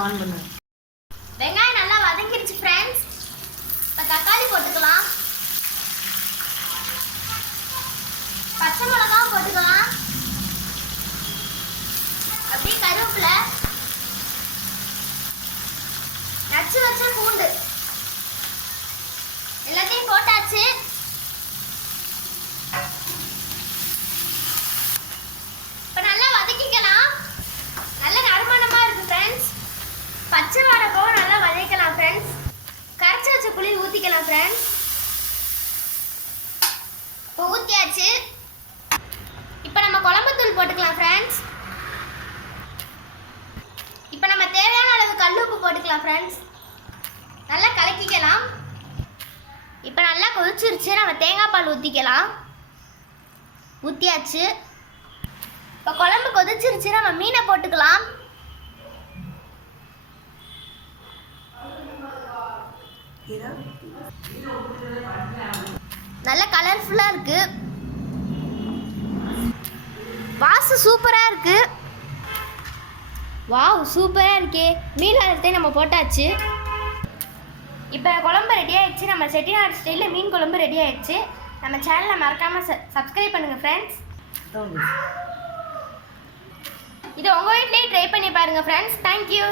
On பண்ணு. வெங்காயம் நல்லா வதங்கிருச்சு ஃப்ரெண்ட்ஸ். இப்போ தக்காளி போட்டுக்கலாம். பச்சை மிளகாய் போட்டுக்கலாம். அப்படியே கருவேப்பிலை, நச்சு வச்ச பூண்டு எல்லாத்தையும் போட்டாச்சு. இப்போ நல்லா வதக்கிக்கலாம். நல்ல நறுமணமா இருக்கு ஃப்ரெண்ட்ஸ். பச்சை வாடை போக நல்லா வதக்கலாம் ஃப்ரெண்ட்ஸ். கரைச்சி வச்ச புளி ஊற்றிக்கலாம் ஃப்ரெண்ட்ஸ். இப்போ ஊற்றியாச்சு. இப்போ நம்ம குழம்புத்தூள் போட்டுக்கலாம் ஃப்ரெண்ட்ஸ். இப்போ நம்ம தேவையான அளவு கல்லுப்பு போட்டுக்கலாம் ஃப்ரெண்ட்ஸ். நல்லா கலக்கிக்கலாம். இப்போ நல்லா கொதிச்சிருச்சு. நம்ம தேங்காய் பால் ஊற்றிக்கலாம். ஊற்றியாச்சு. இப்போ குழம்பு கொதிச்சிருச்சு. நம்ம மீனை போட்டுக்கலாம். நல்ல கலர்ஃபுல்லாக இருக்கு. வாசம் சூப்பராக இருக்கு. வாவ், சூப்பராக இருக்கே. மீன் எல்லாத்தையும் நம்ம போட்டாச்சு. இப்போ குழம்பு ரெடி ஆயிடுச்சு. நம்ம செட்டிநாடு ஸ்டைலில் மீன் குழம்பு ரெடி ஆயிடுச்சு. நம்ம சேனலை மறக்காமல் சப்ஸ்கிரைப் பண்ணுங்கள் ஃப்ரெண்ட்ஸ். இது உங்கள் வீட்லேயே ட்ரை பண்ணி பாருங்கள் ஃப்ரெண்ட்ஸ். தேங்க்யூ.